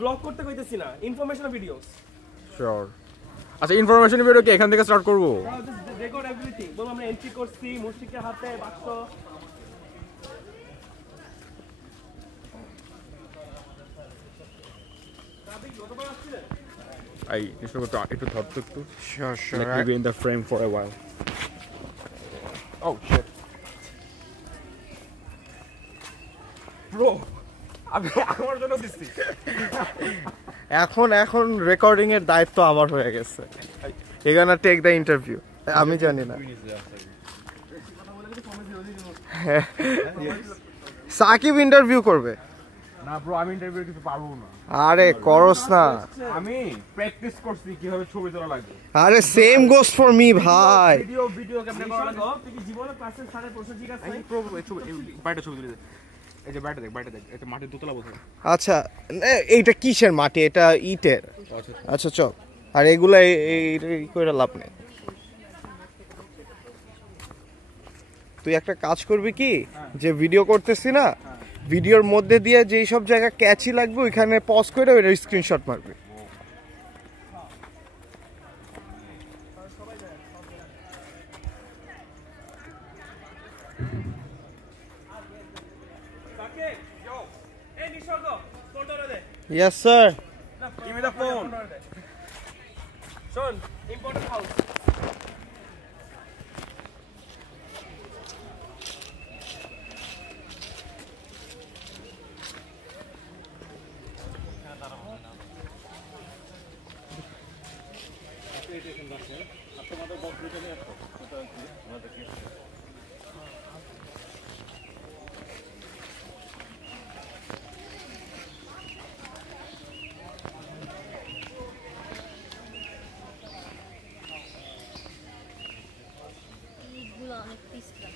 Blog করতে কইতেছি না, ইনফরমেশনাল ভিডিওস। শিওর। আচ্ছা ইনফরমেশন ভিডিও কি এখান থেকে স্টার্ট করব? Record everything. বল আমরা এন্ট্রি করছি, মুশফিকের হাতে বাক্স। I just go to it to thought to. Sure. Let me be in the frame for a while. Oh shit. Bro, আমি আমার জন্য দিছি। এখন রেকর্ডিং এর দায়িত্ব আমার হয়ে গেছে। এখানে টেক দ্য ইন্টারভিউ। আমি জানি না। সাকিব ইন্টারভিউ করবে। না ব্রো, আমি ইন্টারভিউ কিছু পারবো না। আরে করস না। আমি প্র্যাকটিস করছি কিভাবে ছবি তোলা লাগে। আরে সেম গোস ফর মি ভাই। ভিডিও কেমনে করা লাগে? তুই কি জীবনে ক্লাসের স্যারের প্রশ্ন জিজ্ঞাসা এই প্রবলেম এই ছবি বাইরে ছবি তুলে দে। এই যে বাইরে দেখ এটা মাটির দোতলা বোঝা। আচ্ছা এইটা কিসের মাটি? এটা ইটের। আচ্ছা চল। আর এগুলা এই কইরা লাভ নেই। তুই একটা কাজ করবি কি, যে ভিডিও করতেছি না, ভিডিওর মধ্যে দিয়ে যেই সব জায়গা ক্যাচি লাগবে ওইখানে পজ করে ওইটা স্ক্রিনশট মারবি। Yes sir. Give me the phone. Son, important house. ইটগুলো অনেক পিছলা।